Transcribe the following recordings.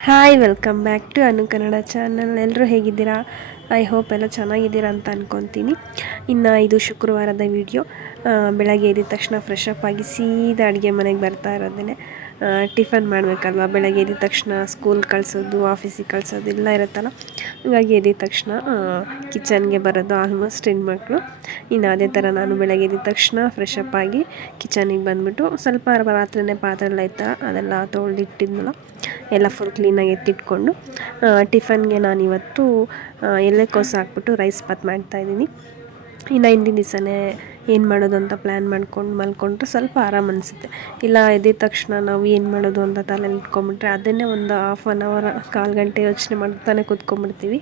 Hi welcome back to Anu Kannada channel ಎಲ್ಲರೂ ಹೇಗಿದ್ದೀರಾ? I hope ಎಲ್ಲ ಚೆನ್ನಾಗಿದ್ದೀರಾ ಅಂತ ಅಂದ್ಕೊತೀನಿ ಇನ್ನು ಇದು ಶುಕ್ರವಾರದ ವಿಡಿಯೋ ಬೆಳಗ್ಗೆ ಎದ್ದ ತಕ್ಷಣ ಫ್ರೆಶ್ ಅಪ್ ಆಗಿ ಸೀದಾ ಅಡುಗೆ ಮನೆಗೆ ಬರ್ತಾ ಇರೋದೇ ಟಿಫನ್ ಮಾಡಬೇಕಲ್ವ? ಬೆಳಗ್ಗೆ ಎದ್ದ ತಕ್ಷಣ ಸ್ಕೂಲ್ ಕಳಿಸೋದು ಆಫೀಸಿಗೆ ಕಳಿಸೋದು ಎಲ್ಲ ಇರುತ್ತಲ್ಲ? ಹಾಗಾಗಿ ಎದ್ದ ತಕ್ಷಣ ಕಿಚನ್ಗೆ ಬರೋದು ಆಲ್ಮೋಸ್ಟ್ ಹೆಣ್ಮಕ್ಳು ಇನ್ನು ಅದೇ ಥರ ನಾನು ಬೆಳಗ್ಗೆ ಎದ್ದ ತಕ್ಷಣ ಫ್ರೆಶ್ ಅಪ್ ಆಗಿ ಕಿಚನಿಗೆ ಬಂದುಬಿಟ್ಟು ಸ್ವಲ್ಪ ರಾತ್ರಿನೇ ಪಾತ್ರೆ ಎಲ್ಲ ಇತ್ತ ಅದೆಲ್ಲ ತೊಳೆದಿಟ್ಟಿದ್ನಲ್ಲ? ಎಲ್ಲ ಫುಲ್ ಕ್ಲೀನಾಗಿ ಎತ್ತಿಟ್ಕೊಂಡು ಟಿಫನ್ಗೆ ನಾನಿವತ್ತು ಎಲೆಕೋಸು ಹಾಕ್ಬಿಟ್ಟು ರೈಸ್ ಬಾತ್ ಮಾಡ್ತಾಯಿದ್ದೀನಿ ಇನ್ನು ಹಿಂದಿನ ದಿವಸನೇ ಏನು ಮಾಡೋದು ಅಂತ ಪ್ಲ್ಯಾನ್ ಮಾಡ್ಕೊಂಡು ಮಲ್ಕೊಂಡ್ರೆ ಸ್ವಲ್ಪ ಆರಾಮ ಅನಿಸುತ್ತೆ. ಇಲ್ಲ, ಎದ್ದ ತಕ್ಷಣ ನಾವು ಏನು ಮಾಡೋದು ಅಂತ ತಲೆಯಲ್ಲಿ ಇಟ್ಕೊಂಬಿಟ್ರೆ ಅದನ್ನೇ ಒಂದು ಹಾಫ್ ಆನ್ ಅವರ್ ಕಾಲು ಗಂಟೆ ಯೋಚನೆ ಮಾಡ್ತಾನೆ ಕೂತ್ಕೊಂಡ್ಬಿಡ್ತೀವಿ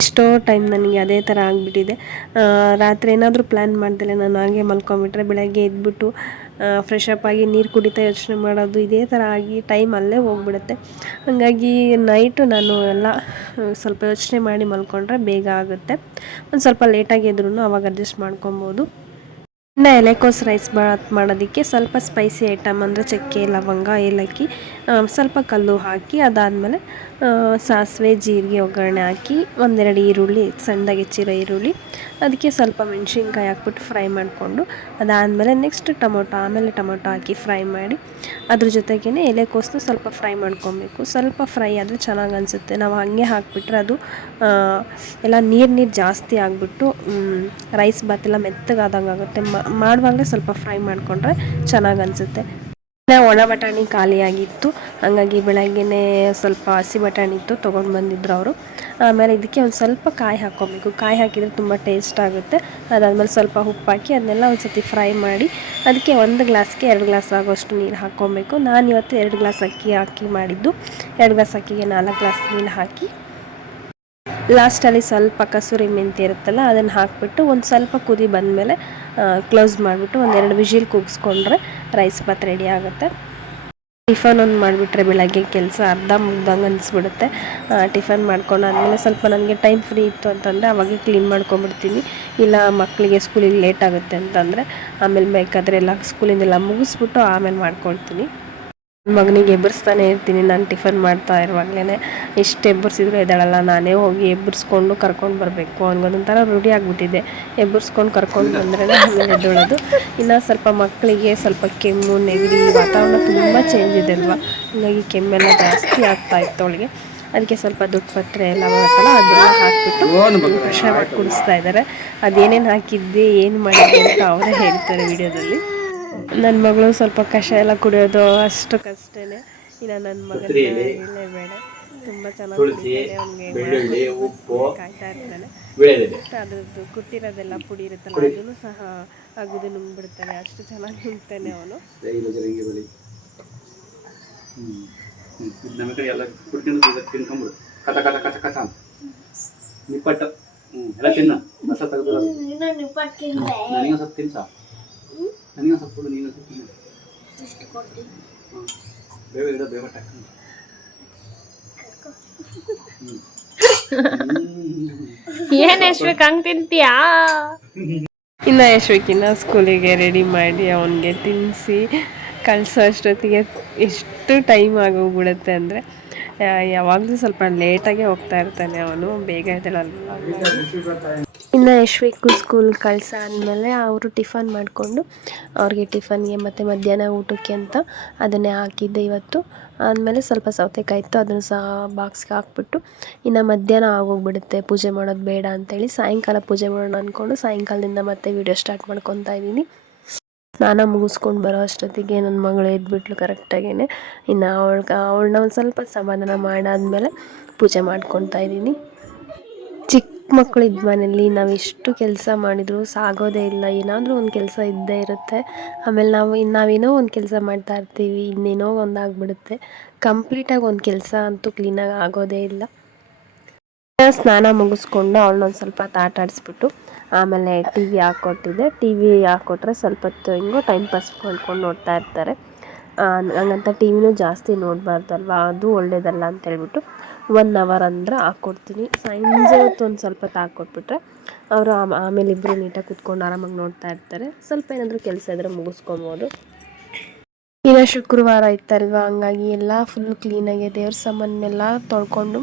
ಎಷ್ಟೋ ಟೈಮ್ ನನಗೆ ಅದೇ ಥರ ಆಗಿಬಿಟ್ಟಿದೆ. ರಾತ್ರಿ ಏನಾದರೂ ಪ್ಲ್ಯಾನ್ ಮಾಡ್ದಲೆ ನಾನು ಹಾಗೆ ಮಲ್ಕೊಂಬಿಟ್ರೆ ಬೆಳಗ್ಗೆ ಎದ್ಬಿಟ್ಟು ಫ್ರೆಶ್ ಅಪ್ ಆಗಿ ನೀರು ಕುಡಿತಾ ಯೋಚನೆ ಮಾಡೋದು ಇದೇ ಥರ ಆಗಿ ಟೈಮ್ ಅಲ್ಲೇ ಹೋಗ್ಬಿಡುತ್ತೆ. ಹಾಗಾಗಿ ನೈಟು ನಾನು ಎಲ್ಲ ಸ್ವಲ್ಪ ಯೋಚನೆ ಮಾಡಿ ಮಲ್ಕೊಂಡ್ರೆ ಬೇಗ ಆಗುತ್ತೆ. ಒಂದು ಸ್ವಲ್ಪ ಲೇಟಾಗಿ ಇದ್ರೂ ಅವಾಗ ಅಡ್ಜಸ್ಟ್ ಮಾಡ್ಕೊಬೋದು. ಇನ್ನು ಎಲೆಕೋಸ್ ರೈಸ್ ಬಾತ್ ಮಾಡೋದಕ್ಕೆ ಸ್ವಲ್ಪ ಸ್ಪೈಸಿ ಐಟಮ್ ಅಂದರೆ ಚಕ್ಕೆ, ಲವಂಗ, ಏಲಕ್ಕಿ ಸ್ವಲ್ಪ ಕಲ್ಲು ಹಾಕಿ ಅದಾದಮೇಲೆ ಸಾಸಿವೆ, ಜೀರಿಗೆ, ಒಗ್ಗರಣೆ ಹಾಕಿ ಒಂದೆರಡು ಈರುಳ್ಳಿ, ಸಣ್ಣದಾಗಿ ಹೆಚ್ಚಿರೋ ಈರುಳ್ಳಿ, ಅದಕ್ಕೆ ಸ್ವಲ್ಪ ಮೆಣಸಿನ್ಕಾಯಿ ಹಾಕ್ಬಿಟ್ಟು ಫ್ರೈ ಮಾಡಿಕೊಂಡು ಅದಾದಮೇಲೆ ನೆಕ್ಸ್ಟ್ ಟೊಮೊಟೊ, ಆಮೇಲೆ ಟೊಮೊಟೊ ಹಾಕಿ ಫ್ರೈ ಮಾಡಿ ಅದ್ರ ಜೊತೆಗೇ ಎಲೆಕೋಸನ್ನು ಸ್ವಲ್ಪ ಫ್ರೈ ಮಾಡ್ಕೊಬೇಕು. ಸ್ವಲ್ಪ ಫ್ರೈ ಆದರೆ ಚೆನ್ನಾಗಿ ಅನಿಸುತ್ತೆ. ನಾವು ಹಾಗೆ ಹಾಕಿಬಿಟ್ರೆ ಅದು ಎಲ್ಲ ನೀರು ನೀರು ಜಾಸ್ತಿ ಆಗಿಬಿಟ್ಟು ರೈಸ್ ಬಾತ್ ಎಲ್ಲ ಮೆತ್ತಗಾದಂಗೆ ಆಗುತ್ತೆ ಮಾಡುವಾಗಲೇ ಸ್ವಲ್ಪ ಫ್ರೈ ಮಾಡಿಕೊಂಡ್ರೆ ಚೆನ್ನಾಗಿ ಅನಿಸುತ್ತೆ. ಒಣ ಬಟಾಣಿ ಖಾಲಿಯಾಗಿತ್ತು ಹಾಗಾಗಿ ಬೆಳಗ್ಗೆನೇ ಸ್ವಲ್ಪ ಹಸಿ ಬಟಾಣಿ ಇತ್ತು ತೊಗೊಂಡು ಬಂದಿದ್ರು ಅವರು. ಆಮೇಲೆ ಇದಕ್ಕೆ ಒಂದು ಸ್ವಲ್ಪ ಕಾಯಿ ಹಾಕ್ಕೊಬೇಕು. ಕಾಯಿ ಹಾಕಿದರೆ ತುಂಬ ಟೇಸ್ಟ್ ಆಗುತ್ತೆ. ಅದಾದಮೇಲೆ ಸ್ವಲ್ಪ ಉಪ್ಪು ಹಾಕಿ ಅದನ್ನೆಲ್ಲ ಒಂದು ಸತಿ ಫ್ರೈ ಮಾಡಿ ಅದಕ್ಕೆ ಒಂದು ಗ್ಲಾಸ್ಗೆ ಎರಡು ಗ್ಲಾಸ್ ಆಗೋಷ್ಟು ನೀರು ಹಾಕ್ಕೊಬೇಕು. ನಾನು ಇವತ್ತು ಎರಡು ಗ್ಲಾಸ್ ಅಕ್ಕಿ ಹಾಕಿ ಮಾಡಿದ್ದು. ಎರಡು ಗ್ಲಾಸ್ ಅಕ್ಕಿಗೆ ನಾಲ್ಕು ಗ್ಲಾಸ್ ನೀರು ಹಾಕಿ ಲಾಸ್ಟಲ್ಲಿ ಸ್ವಲ್ಪ ಕಸೂರಿ ಮೆಂತ್ಯ ಇರುತ್ತಲ್ಲ, ಅದನ್ನು ಹಾಕಿಬಿಟ್ಟು ಒಂದು ಸ್ವಲ್ಪ ಕುದಿ ಬಂದಮೇಲೆ ಕ್ಲೋಸ್ ಮಾಡಿಬಿಟ್ಟು ಒಂದೆರಡು ವಿಜಿಲ್ ಕೂಗಿಸ್ಕೊಂಡ್ರೆ ರೈಸ್ ಭಾತ್ ರೆಡಿ ಆಗುತ್ತೆ. ಟಿಫನ್ ಒಂದು ಮಾಡಿಬಿಟ್ರೆ ಬೆಳಗ್ಗೆ ಕೆಲಸ ಅರ್ಧ ಮುಗ್ದಂಗೆ ಅನಿಸ್ಬಿಡುತ್ತೆ. ಟಿಫನ್ ಮಾಡ್ಕೊಂಡು ಆದಮೇಲೆ ಸ್ವಲ್ಪ ನನಗೆ ಟೈಮ್ ಫ್ರೀ ಇತ್ತು ಅಂತಂದರೆ ಅವಾಗೆ ಕ್ಲೀನ್ ಮಾಡ್ಕೊಂಬಿಡ್ತೀನಿ ಇಲ್ಲ ಮಕ್ಕಳಿಗೆ ಸ್ಕೂಲಿಗೆ ಲೇಟ್ ಆಗುತ್ತೆ ಅಂತಂದರೆ ಆಮೇಲೆ ಬೇಕಾದರೆ ಎಲ್ಲ ಸ್ಕೂಲಿಂದೆಲ್ಲ ಮುಗಿಸ್ಬಿಟ್ಟು ಆಮೇಲೆ ಮಾಡ್ಕೊಳ್ತೀನಿ. ಮಗನಿಗೆ ಎಬ್ಬರಿಸ್ತಾನೆ ಇರ್ತೀನಿ ನಾನು ಟಿಫನ್ ಮಾಡ್ತಾ ಇರುವಾಗಲೇ ಎಷ್ಟು ಎಬ್ಬರಿಸಿದ್ರು ಎದ್ದಾಳಲ್ಲ ನಾನೇ ಹೋಗಿ ಎಬ್ಬರಿಸ್ಕೊಂಡು ಕರ್ಕೊಂಡು ಬರಬೇಕು. ಅವ್ನಿಗೊಂದೊಂಥರ ರೂಢಿ ಆಗಿಬಿಟ್ಟಿದೆ. ಎಬ್ಬರಿಸ್ಕೊಂಡು ಕರ್ಕೊಂಡು ಬಂದ್ರೆ ಆಮೇಲೆ ಎದ್ದೊಳೋದು. ಇನ್ನು ಸ್ವಲ್ಪ ಮಕ್ಕಳಿಗೆ ಸ್ವಲ್ಪ ಕೆಮ್ಮು ನೆಗಡಿ ವಾತಾವರಣ ತುಂಬ ಚೇಂಜ್ ಇದೆ ಅಲ್ವಾ? ಹಂಗಾಗಿ ಕೆಮ್ಮೆಲ್ಲ ಜಾಸ್ತಿ ಆಗ್ತಾ ಇತ್ತು ಅವಳಿಗೆ. ಅದಕ್ಕೆ ಸ್ವಲ್ಪ ದುಡ್ಡು ಪತ್ರೆ ಎಲ್ಲ ಬರುತ್ತಲ್ಲ ಅದೆಲ್ಲ ಹಾಕಿಬಿಟ್ಟು ಕುಡಿಸ್ತಾ ಇದ್ದಾರೆ ಅದೇನೇನು ಹಾಕಿದ್ದೆ ಏನು ಮಾಡಿದ್ದೆ ಅಂತ ಅವರೇ ಹೇಳ್ತಾರೆ ವಿಡಿಯೋದಲ್ಲಿ. ನನ್ನ ಮಗಳು ಸ್ವಲ್ಪ ಕಷಾಯ ಎಲ್ಲ ಕುಡಿಯೋದು ಅಷ್ಟು ಕಷ್ಟನೇ. ಇನ್ನು ನನ್ನ ಮಗನ ಇಲ್ಲೇ ಬೇಡ. ತುಂಬ ಚೆನ್ನಾಗಿ ಬೆಳ್ಳುಳ್ಳಿ ಉಪ್ಪು ಕಾಯ್ತಾ ಇರ್ತಾನೆ. ಅದ್ರದ್ದು ಕುಟ್ಟಿರೋದೆಲ್ಲ ಪುಡಿ ಇರುತ್ತಲ್ಲ ಅದನ್ನು ಸಹ ಅಗದು ನುಂಗ್ಬಿಡ್ತಾನೆ. ಅಷ್ಟು ಚೆನ್ನಾಗಿ ನುಂಗ್ತಾನೆ ಅವನು. ನಮ್ಮ ಕಡೆ ಎಲ್ಲ ಕುಡ್ಕೊಂಡು ತಿನ್ಕೊಂಬಿಡು ಅಂತ. ನಿಪ್ಪಟ್ಟು. ಹ್ಞೂ ಎಲ್ಲ ತಿನ್ನ. ಮಸ ತೆಗೆದು ನನಗೆ ಸ್ವಲ್ಪ ತಿನ್ಸ. ನನಗೆ ಸ್ವಲ್ಪ ಕೊಡು ನೀನು ಸ್ವಲ್ಪ ತಿನ್ನು ಹ್ಞೂ ಬೇಗ ಇಡೋ ಬೇಗ ಟಕ್. ಏನ್ ಯಶ್ವಿಕ್ ಹಂಗ್ ತಿಂತೀಯಾ? ಇನ್ನು ಇನ್ನ ಸ್ಕೂಲಿಗೆ ರೆಡಿ ಮಾಡಿ ಅವನಿಗೆ ತಿನ್ನಿಸಿ ಕಳಿಸೋ ಅಷ್ಟೊತ್ತಿಗೆ ಎಷ್ಟು ಟೈಮ್ ಆಗೋಗ್ಬಿಡುತ್ತೆ ಅಂದರೆ ಯಾವಾಗಲೂ ಸ್ವಲ್ಪ ಲೇಟಾಗೆ ಹೋಗ್ತಾ ಇರ್ತಾನೆ ಅವನು ಬೇಗ ಎದ್ದೇಳಲ್ಲ. ಇನ್ನು ಯಶ್ವಿಕು ಸ್ಕೂಲ್ ಕಳ್ಸಾದ್ಮೇಲೆ ಅವರು ಟಿಫನ್ ಮಾಡಿಕೊಂಡು ಅವ್ರಿಗೆ ಟಿಫನ್ಗೆ ಮತ್ತು ಮಧ್ಯಾಹ್ನ ಊಟಕ್ಕೆ ಅಂತ ಅದನ್ನೇ ಹಾಕಿದ್ದೆ ಇವತ್ತು. ಆದಮೇಲೆ ಸ್ವಲ್ಪ ಸೌತೆಕಾಯಿ ಇತ್ತು, ಅದನ್ನು ಸಹ ಬಾಕ್ಸ್ಗೆ ಹಾಕ್ಬಿಟ್ಟು ಇನ್ನು ಮಧ್ಯಾಹ್ನ ಆಗೋಗ್ಬಿಡುತ್ತೆ, ಪೂಜೆ ಮಾಡೋದು ಬೇಡ ಅಂತೇಳಿ. ಸಾಯಂಕಾಲ ಪೂಜೆ ಮಾಡೋಣ ಅಂದ್ಕೊಂಡು ಸಾಯಂಕಾಲದಿಂದ ಮತ್ತೆ ವೀಡಿಯೋ ಸ್ಟಾರ್ಟ್ ಮಾಡ್ಕೊತಾ ಇದ್ದೀನಿ. ಸ್ನಾನ ಮುಗಿಸ್ಕೊಂಡು ಬರೋ ಅಷ್ಟೊತ್ತಿಗೆ ನನ್ನ ಮಗಳು ಎದ್ಬಿಟ್ಲು ಕರೆಕ್ಟಾಗೇ ಇನ್ನು ಅವಳಿಗೆ ಅವಳನ್ನ ಒಂದು ಸ್ವಲ್ಪ ಸಮಾಧಾನ ಮಾಡಾದ್ಮೇಲೆ ಪೂಜೆ ಮಾಡ್ಕೊತಾ ಇದ್ದೀನಿ. ಚಿಕ್ಕ ಮಕ್ಕಳು ಇದ್ದ ಮನೇಲಿ ನಾವು ಎಷ್ಟು ಕೆಲಸ ಮಾಡಿದರೂ ಸಾಗೋದೇ ಇಲ್ಲ, ಏನಾದರೂ ಒಂದು ಕೆಲಸ ಇದ್ದೇ ಇರುತ್ತೆ. ಆಮೇಲೆ ನಾವು ನಾವೇನೋ ಒಂದು ಕೆಲಸ ಮಾಡ್ತಾ ಇರ್ತೀವಿ, ಇನ್ನೇನೋ ಒಂದು ಆಗಿಬಿಡುತ್ತೆ. ಕಂಪ್ಲೀಟಾಗಿ ಒಂದು ಕೆಲಸ ಅಂತೂ ಕ್ಲೀನಾಗಿ ಆಗೋದೇ ಇಲ್ಲ. ಸ್ನಾನ ಮುಗಿಸ್ಕೊಂಡು ಅವಳನ್ನೊಂದು ಸ್ವಲ್ಪ ಆಟ ಆಡಿಸ್ಬಿಟ್ಟು, ಆಮೇಲೆ ಟಿ ವಿ ಹಾಕ್ಕೊಟ್ಟಿದ್ದೆ ಟಿ ವಿ ಹಾಕ್ಕೊಟ್ರೆ ಸ್ವಲ್ಪ ಹೊತ್ತು ಹಿಂಗೋ ಟೈಮ್ ಪಾಸ್ ಮಾಡ್ಕೊಂಡು ನೋಡ್ತಾ ಇರ್ತಾರೆ. ಹಂಗಂತ ಟಿ ವಿನೂ ಜಾಸ್ತಿ ನೋಡಬಾರ್ದಲ್ವ? ಅದು ಒಳ್ಳೇದಲ್ಲ ಅಂತ ಹೇಳ್ಬಿಟ್ಟು ಒನ್ ಅವರ್ ಅಂದ್ರೆ ಹಾಕ್ಕೊಡ್ತೀನಿ ಸಂಜೆ ಹೊತ್ತು ಒಂದು ಸ್ವಲ್ಪ ಹೊತ್ತು ಹಾಕ್ಕೊಟ್ಬಿಟ್ರೆ ಅವರು ಆಮೇಲೆ ಇಬ್ಬರು ನೀಟಾಗಿ ಕುತ್ಕೊಂಡು ಆರಾಮಾಗಿ ನೋಡ್ತಾ ಇರ್ತಾರೆ. ಸ್ವಲ್ಪ ಏನಾದರೂ ಕೆಲಸ ಇದ್ದರೆ ಮುಗಿಸ್ಕೊಬೋದು. ಇನ್ನು ಶುಕ್ರವಾರ ಇತ್ತಲ್ವ? ಹಂಗಾಗಿ ಎಲ್ಲ ಫುಲ್ ಕ್ಲೀನಾಗಿ ದೇವ್ರ ಸಾಮಾನೆಲ್ಲ ತೊಳ್ಕೊಂಡು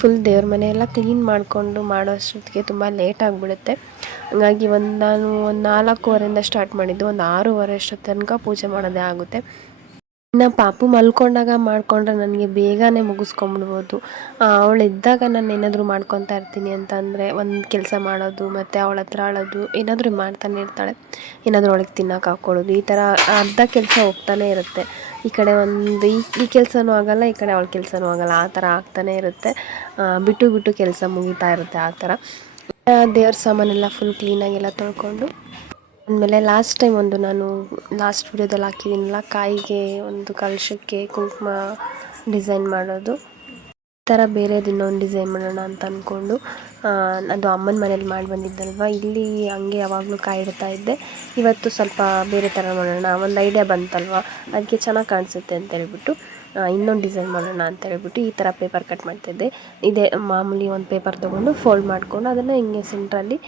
ಫುಲ್ ದೇವ್ರ ಮನೆಯೆಲ್ಲ ಕ್ಲೀನ್ ಮಾಡಿಕೊಂಡು ಮಾಡೋ ಅಷ್ಟೊತ್ತಿಗೆ ತುಂಬ ಲೇಟ್ ಆಗಿಬಿಡುತ್ತೆ. ಹಂಗಾಗಿ ಒಂದು ನಾನು ಒಂದು ನಾಲ್ಕೂವರೆಯಿಂದ ಸ್ಟಾರ್ಟ್ ಮಾಡಿದ್ದು, ಒಂದು ಆರೂವರೆ ಅಷ್ಟೊತ್ತು ತನಕ ಪೂಜೆ ಮಾಡೋದೇ ಆಗುತ್ತೆ. ಇನ್ನು ಪಾಪು ಮಲ್ಕೊಂಡಾಗ ಮಾಡಿಕೊಂಡ್ರೆ ನನಗೆ ಬೇಗನೆ ಮುಗಿಸ್ಕೊಂಬಿಡ್ಬೋದು. ಅವಳು ಇದ್ದಾಗ ನಾನು ಏನಾದರೂ ಮಾಡ್ಕೊತಾ ಇರ್ತೀನಿ ಅಂತ ಅಂದರೆ ಒಂದು ಕೆಲಸ ಮಾಡೋದು, ಮತ್ತು ಅವಳ ಹತ್ರ ಆಳೋದು, ಏನಾದರೂ ಮಾಡ್ತಾನೆ ಇರ್ತಾಳೆ. ಏನಾದರೂ ಅವಳಿಗೆ ತಿನ್ನೋಕೆ ಹಾಕ್ಕೊಳ್ಳೋದು ಈ ಥರ ಅರ್ಧ ಕೆಲಸ ಹೋಗ್ತಾನೆ ಇರುತ್ತೆ. ಈ ಕಡೆ ಒಂದು, ಈ ಈ ಕೆಲಸನೂ ಆಗೋಲ್ಲ, ಈ ಕಡೆ ಅವಳ ಕೆಲಸನೂ ಆಗೋಲ್ಲ, ಆ ಥರ ಆಗ್ತಾನೆ ಇರುತ್ತೆ. ಬಿಟ್ಟು ಬಿಟ್ಟು ಕೆಲಸ ಮುಗಿತಾ ಇರುತ್ತೆ ಆ ಥರ ದೇವ್ರ ಸಾಮಾನೆಲ್ಲ ಫುಲ್ ಕ್ಲೀನಾಗೆಲ್ಲ ತೊಳ್ಕೊಂಡು ಆಮೇಲೆ ಲಾಸ್ಟ್ ಟೈಮ್ ಒಂದು ನಾನು ಲಾಸ್ಟ್ ವಿಡಿಯೋದಲ್ಲಿ ಹಾಕಿದ್ದೀನಲ್ಲ, ಕಾಯಿಗೆ ಒಂದು ಕಲಶಕ್ಕೆ ಕುಂಕುಮ ಡಿಸೈನ್ ಮಾಡೋದು. ಈ ಥರ ಬೇರೆದು ಇನ್ನೊಂದು ಡಿಸೈನ್ ಮಾಡೋಣ ಅಂತ ಅಂದ್ಕೊಂಡು ಅದು ಅಮ್ಮನ ಮನೇಲಿ ಮಾಡಿ ಬಂದಿದ್ದಲ್ವ, ಇಲ್ಲಿ ಹಂಗೆ ಯಾವಾಗಲೂ ಕಾಯಿಡ್ತಾ ಇದ್ದೆ. ಇವತ್ತು ಸ್ವಲ್ಪ ಬೇರೆ ಥರ ಮಾಡೋಣ, ಒಂದು ಐಡಿಯಾ ಬಂತಲ್ವ ಅದಕ್ಕೆ ಚೆನ್ನಾಗಿ ಕಾಣಿಸುತ್ತೆ ಅಂತ ಹೇಳ್ಬಿಟ್ಟು. ಇನ್ನೊಂದು ಡಿಸೈನ್ ಮಾಡೋಣ ಅಂತ ಹೇಳ್ಬಿಟ್ಟು ಈ ಥರ ಪೇಪರ್ ಕಟ್ ಮಾಡ್ತಿದ್ದೆ ಇದೇ, ಮಾಮೂಲಿ ಒಂದು ಪೇಪರ್ ತೊಗೊಂಡು ಫೋಲ್ಡ್ ಮಾಡಿಕೊಂಡು ಅದನ್ನು ಹಿಂಗೆ ಸೆಂಟ್ರಲ್ಲಿ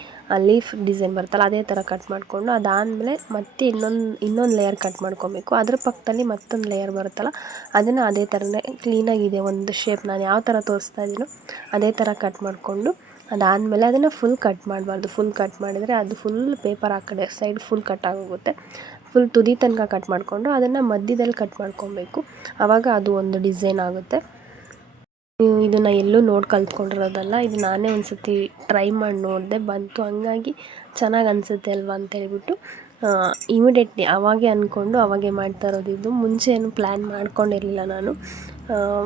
ಲೀಫ್ ಡಿಸೈನ್ ಬರುತ್ತಲ್ಲ, ಅದೇ ಥರ ಕಟ್ ಮಾಡಿಕೊಂಡು ಅದಾದಮೇಲೆ ಮತ್ತೆ ಇನ್ನೊಂದು ಇನ್ನೊಂದು ಲೇಯರ್ ಕಟ್ ಮಾಡ್ಕೊಬೇಕು. ಅದ್ರ ಪಕ್ಕದಲ್ಲಿ ಮತ್ತೊಂದು ಲೇಯರ್ ಬರುತ್ತಲ್ಲ, ಅದನ್ನು ಅದೇ ಥರನೇ ಕ್ಲೀನಾಗಿದೆ ಒಂದು ಶೇಪ್ ನಾನು ಯಾವ ಥರ ತೋರಿಸ್ತಾ ಇದ್ದೀನೋ ಅದೇ ಥರ ಕಟ್ ಮಾಡಿಕೊಂಡು ಅದಾದಮೇಲೆ ಅದನ್ನು ಫುಲ್ ಕಟ್ ಮಾಡಬಾರ್ದು. ಫುಲ್ ಕಟ್ ಮಾಡಿದರೆ ಅದು ಫುಲ್ ಪೇಪರ್ ಆ ಕಡೆ ಸೈಡ್ ಫುಲ್ ಕಟ್ ಆಗೋಗುತ್ತೆ. ಫುಲ್ ತುದಿ ತನಕ ಕಟ್ ಮಾಡಿಕೊಂಡು ಅದನ್ನು ಮಧ್ಯದಲ್ಲಿ ಕಟ್ ಮಾಡ್ಕೊಬೇಕು. ಆವಾಗ ಅದು ಒಂದು ಡಿಸೈನ್ ಆಗುತ್ತೆ. ನೀವು ಇದನ್ನು ಎಲ್ಲೂ ನೋಡಿ ಕಲ್ತ್ಕೊಂಡಿರೋದಲ್ಲ, ಇದು ನಾನೇ ಒಂದು ಸತಿ ಟ್ರೈ ಮಾಡಿ ನೋಡಿದೆ ಬಂತು. ಹಂಗಾಗಿ ಚೆನ್ನಾಗಿ ಅನಿಸುತ್ತೆ ಅಲ್ವಾ ಅಂತ ಹೇಳ್ಬಿಟ್ಟು ಇಮಿಡಿಯೇಟ್ಲಿ ಅವಾಗೆ ಅಂದ್ಕೊಂಡು ಅವಾಗೆ ಮಾಡ್ತಾ ಇರೋದು. ಇದು ಮುಂಚೆ ಏನು ಪ್ಲ್ಯಾನ್ ಮಾಡ್ಕೊಂಡಿರಲಿಲ್ಲ ನಾನು.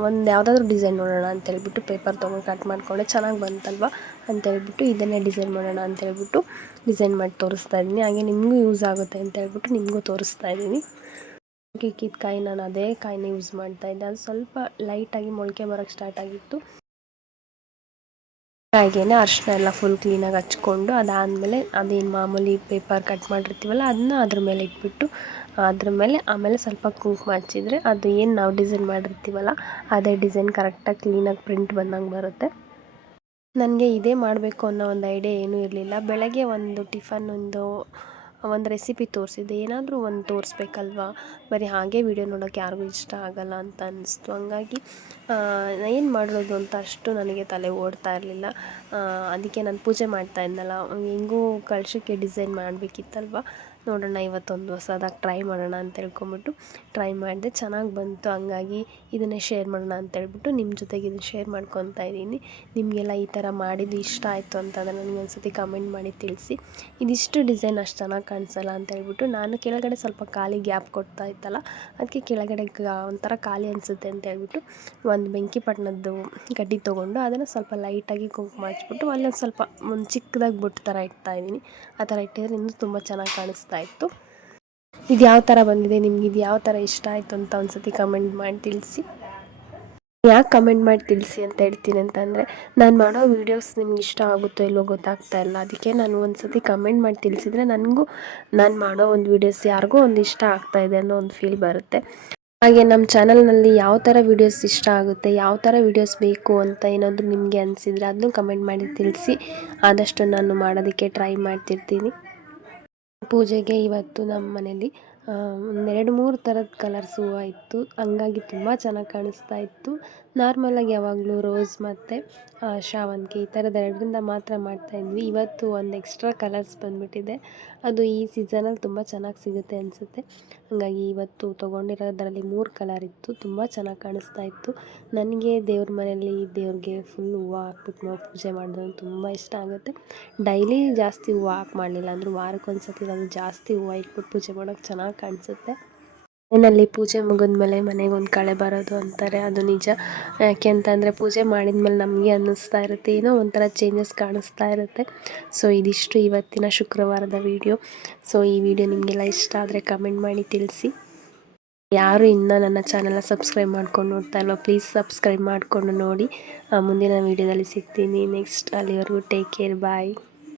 ಒಂದು ಯಾವುದಾದ್ರೂ ಡಿಸೈನ್ ನೋಡೋಣ ಅಂತ ಹೇಳ್ಬಿಟ್ಟು ಪೇಪರ್ ತೊಗೊಂಡು ಕಟ್ ಮಾಡಿಕೊಂಡೆ. ಚೆನ್ನಾಗಿ ಬಂತಲ್ವ ಅಂತೇಳ್ಬಿಟ್ಟು ಇದನ್ನೇ ಡಿಸೈನ್ ಮಾಡೋಣ ಅಂತೇಳ್ಬಿಟ್ಟು ಡಿಸೈನ್ ಮಾಡಿ ತೋರಿಸ್ತಾ ಇದ್ದೀನಿ. ಹಾಗೆ ನಿಮಗೂ ಯೂಸ್ ಆಗುತ್ತೆ ಅಂತ ಹೇಳ್ಬಿಟ್ಟು ನಿಮಗೂ ತೋರಿಸ್ತಾ ಇದ್ದೀನಿ. ಕಿಕ್ಕಿದ ಕಾಯಿ ನಾನು ಅದೇ ಕಾಯಿನ ಯೂಸ್ ಮಾಡ್ತಾ ಇದ್ದೆ. ಅದು ಸ್ವಲ್ಪ ಲೈಟಾಗಿ ಮೊಳಕೆ ಬರೋಕ್ಕೆ ಸ್ಟಾರ್ಟ್ ಆಗಿತ್ತು. ಕಾಯಿಗೆನೆ ಅರಿಶಿನ ಎಲ್ಲ ಫುಲ್ ಕ್ಲೀನಾಗಿ ಹಚ್ಕೊಂಡು ಅದಾದಮೇಲೆ ಅದೇನು ಮಾಮೂಲಿ ಪೇಪರ್ ಕಟ್ ಮಾಡಿರ್ತೀವಲ್ಲ ಅದನ್ನ ಅದ್ರ ಮೇಲೆ ಇಟ್ಬಿಟ್ಟು, ಅದ್ರ ಮೇಲೆ ಆಮೇಲೆ ಸ್ವಲ್ಪ ಕುಂಕುಮ ಹಚ್ಚಿದ್ರೆ ಅದು ಏನು ನಾವು ಡಿಸೈನ್ ಮಾಡಿರ್ತೀವಲ್ಲ, ಅದೇ ಡಿಸೈನ್ ಕರೆಕ್ಟಾಗಿ ಕ್ಲೀನಾಗಿ ಪ್ರಿಂಟ್ ಬಂದಂಗೆ ಬರುತ್ತೆ. ನನಗೆ ಇದೇ ಮಾಡಬೇಕು ಅನ್ನೋ ಒಂದು ಐಡಿಯಾ ಏನೂ ಇರಲಿಲ್ಲ. ಬೆಳಗ್ಗೆ ಒಂದು ಟಿಫನ್ ಒಂದು ಒಂದು ರೆಸಿಪಿ ತೋರಿಸಿದ್ದೆ. ಏನಾದರೂ ಒಂದು ತೋರಿಸ್ಬೇಕಲ್ವಾ? ಬರೀ ಹಾಗೆ ವಿಡಿಯೋ ನೋಡೋಕೆ ಯಾರಿಗೂ ಇಷ್ಟ ಆಗಲ್ಲ ಅಂತ ಅನ್ನಿಸ್ತು ಹಂಗಾಗಿ ಏನು ಮಾಡೋದು ಅಂತ ಅಷ್ಟು ನನಗೆ ತಲೆ ಓಡ್ತಾ ಇರಲಿಲ್ಲ. ಅದಕ್ಕೆ ನಾನು ಪೂಜೆ ಮಾಡ್ತಾ ಇದ್ನಲ್ಲ. ಹೆಂಗೂ ಕಳ್ಸೋಕ್ಕೆ ಡಿಸೈನ್ ಮಾಡಬೇಕಿತ್ತಲ್ವ? ನೋಡೋಣ ಇವತ್ತೊಂದು ಹೊಸದಾಗಿ ಟ್ರೈ ಮಾಡೋಣ ಅಂತ ಹೇಳ್ಕೊಂಬಿಟ್ಟು ಟ್ರೈ ಮಾಡಿದೆ. ಚೆನ್ನಾಗಿ ಬಂತು. ಹಂಗಾಗಿ ಇದನ್ನೇ ಶೇರ್ ಮಾಡೋಣ ಅಂತ ಹೇಳ್ಬಿಟ್ಟು ನಿಮ್ಮ ಜೊತೆಗೆ ಇದನ್ನು ಶೇರ್ ಮಾಡ್ಕೊತಾ ಇದ್ದೀನಿ. ನಿಮಗೆಲ್ಲ ಈ ಥರ ಮಾಡಿದ್ದು ಇಷ್ಟ ಆಯಿತು ಅಂತಂದರೆ ನನಗೆ ಒಂದು ಸತಿ ಕಮೆಂಟ್ ಮಾಡಿ ತಿಳಿಸಿ. ಇದಿಷ್ಟು ಡಿಸೈನ್ ಅಷ್ಟು ಚೆನ್ನಾಗಿ ಕಾಣಿಸಲ್ಲ ಅಂತ ಹೇಳ್ಬಿಟ್ಟು ನಾನು ಕೆಳಗಡೆ ಸ್ವಲ್ಪ ಖಾಲಿ ಗ್ಯಾಪ್ ಕೊಡ್ತಾ ಇತ್ತಲ್ಲ ಅದಕ್ಕೆ ಕೆಳಗಡೆ ಒಂಥರ ಖಾಲಿ ಅನಿಸುತ್ತೆ ಅಂತ ಹೇಳ್ಬಿಟ್ಟು ಒಂದು ಬೆಂಕಿ ಪಟ್ಟಣದ್ದು ಗಡ್ಡಿ ತೊಗೊಂಡು ಅದನ್ನು ಸ್ವಲ್ಪ ಲೈಟಾಗಿ ಕುಂಕುಮ ಹಚ್ಬಿಟ್ಟು ಅಲ್ಲೊಂದು ಸ್ವಲ್ಪ ಒಂದು ಚಿಕ್ಕದಾಗಿ ಬೊಟ್ಟು ಥರ ಇಡ್ತಾ ಇದ್ದೀನಿ. ಆ ಥರ ಇಟ್ಟಿದ್ರೆ ಇನ್ನೂ ತುಂಬ ಚೆನ್ನಾಗಿ ಕಾಣಿಸ್ತಾ ಇತ್ತು. ಇದು ಯಾವ ಥರ ಬಂದಿದೆ, ನಿಮ್ಗೆ ಇದು ಯಾವ ಥರ ಇಷ್ಟ ಆಯಿತು ಅಂತ ಒಂದು ಸತಿ ಕಮೆಂಟ್ ಮಾಡಿ ತಿಳಿಸಿ. ಯಾಕೆ ಕಮೆಂಟ್ ಮಾಡಿ ತಿಳಿಸಿ ಅಂತ ಹೇಳ್ತೀನಿ ಅಂತಂದರೆ ನಾನು ಮಾಡೋ ವೀಡಿಯೋಸ್ ನಿಮ್ಗೆ ಇಷ್ಟ ಆಗುತ್ತೋ ಇಲ್ಲವೋ ಗೊತ್ತಾಗ್ತಾ ಇಲ್ಲ. ಅದಕ್ಕೆ ನಾನು ಒಂದು ಸತಿ ಕಮೆಂಟ್ ಮಾಡಿ ತಿಳಿಸಿದ್ರೆ ನನಗೂ, ನಾನು ಮಾಡೋ ಒಂದು ವೀಡಿಯೋಸ್ ಯಾರಿಗೂ ಒಂದು ಇಷ್ಟ ಆಗ್ತಾ ಇದೆ ಅನ್ನೋ ಒಂದು ಫೀಲ್ ಬರುತ್ತೆ. ಹಾಗೆ ನಮ್ಮ ಚಾನಲ್ನಲ್ಲಿ ಯಾವ ಥರ ವೀಡಿಯೋಸ್ ಇಷ್ಟ ಆಗುತ್ತೆ, ಯಾವ ಥರ ವೀಡಿಯೋಸ್ ಬೇಕು ಅಂತ ಏನಾದರೂ ನಿಮಗೆ ಅನಿಸಿದರೆ ಅದನ್ನು ಕಮೆಂಟ್ ಮಾಡಿ ತಿಳಿಸಿ. ಆದಷ್ಟು ನಾನು ಮಾಡೋದಕ್ಕೆ ಟ್ರೈ ಮಾಡ್ತಿರ್ತೀನಿ. ಪೂಜೆಗೆ ಇವತ್ತು ನಮ್ಮ ಮನೇಲಿ ಒಂದೆರಡು ಮೂರು ಥರದ ಕಲರ್ಸ್ ಹೂವು ಇತ್ತು. ಹಂಗಾಗಿ ತುಂಬ ಚೆನ್ನಾಗಿ ಕಾಣಿಸ್ತಾ ಇತ್ತು. ನಾರ್ಮಲಾಗಿ ಯಾವಾಗಲೂ ರೋಸ್ ಮತ್ತು ಶಾವಂತಿಗೆ ಈ ಥರದ ಎರಡರಿಂದ ಮಾತ್ರ ಮಾಡ್ತಾಯಿದ್ವಿ ಇವತ್ತು ಒಂದು ಎಕ್ಸ್ಟ್ರಾ ಕಲರ್ಸ್ ಬಂದುಬಿಟ್ಟಿದೆ. ಅದು ಈ ಸೀಸನಲ್ಲಿ ತುಂಬ ಚೆನ್ನಾಗಿ ಸಿಗುತ್ತೆ ಅನಿಸುತ್ತೆ. ಹಾಗಾಗಿ ಇವತ್ತು ತೊಗೊಂಡಿರೋದರಲ್ಲಿ ಮೂರು ಕಲರ್ ಇತ್ತು. ತುಂಬ ಚೆನ್ನಾಗಿ ಕಾಣಿಸ್ತಾ ಇತ್ತು. ನನಗೆ ದೇವ್ರ ಮನೆಯಲ್ಲಿ ದೇವ್ರಿಗೆ ಫುಲ್ ಹೂವು ಹಾಕ್ಬಿಟ್ಟು ನಾವು ಪೂಜೆ ಮಾಡೋದು ತುಂಬ ಇಷ್ಟ ಆಗುತ್ತೆ. ಡೈಲಿ ಜಾಸ್ತಿ ಹೂವು ಹಾಕಿ ಮಾಡಲಿಲ್ಲ. ಅಂದರೂ ವಾರಕ್ಕೊಂದು ಸತಿ ನಾನು ಜಾಸ್ತಿ ಹೂವು ಇಟ್ಬಿಟ್ಟು ಪೂಜೆ ಮಾಡೋಕ್ಕೆ ಚೆನ್ನಾಗಿ ಕಾಣಿಸುತ್ತೆ. ಮನೆಯಲ್ಲಿ ಪೂಜೆ ಮುಗಿದ್ಮೇಲೆ ಮನೆಗೆ ಒಂದು ಕಳೆ ಬರೋದು ಅಂತಾರೆ, ಅದು ನಿಜ. ಯಾಕೆ ಅಂತಂದರೆ ಪೂಜೆ ಮಾಡಿದ್ಮೇಲೆ ನಮಗೆ ಅನ್ನಿಸ್ತಾ ಇರುತ್ತೆ, ಏನೋ ಒಂಥರ ಚೇಂಜಸ್ ಕಾಣಿಸ್ತಾ ಇರುತ್ತೆ. ಸೊ ಇದಿಷ್ಟು ಇವತ್ತಿನ ಶುಕ್ರವಾರದ ವಿಡಿಯೋ ಸೊ ಈ ವಿಡಿಯೋ ನಿಮಗೆಲ್ಲ ಇಷ್ಟ ಆದರೆ ಕಮೆಂಟ್ ಮಾಡಿ ತಿಳಿಸಿ. ಯಾರು ಇನ್ನೂ ನನ್ನ ಚಾನಲ್ನ ಸಬ್ಸ್ಕ್ರೈಬ್ ಮಾಡ್ಕೊಂಡು ನೋಡ್ತಾ ಇಲ್ವೋ ಪ್ಲೀಸ್ ಸಬ್ಸ್ಕ್ರೈಬ್ ಮಾಡಿಕೊಂಡು ನೋಡಿ. ಮುಂದಿನ ವೀಡಿಯೋದಲ್ಲಿ ಸಿಗ್ತೀನಿ. ನೆಕ್ಸ್ಟ್ ಅಲ್ಲಿವರೆಗೂ ಟೇಕ್ ಕೇರ್ ಬಾಯ್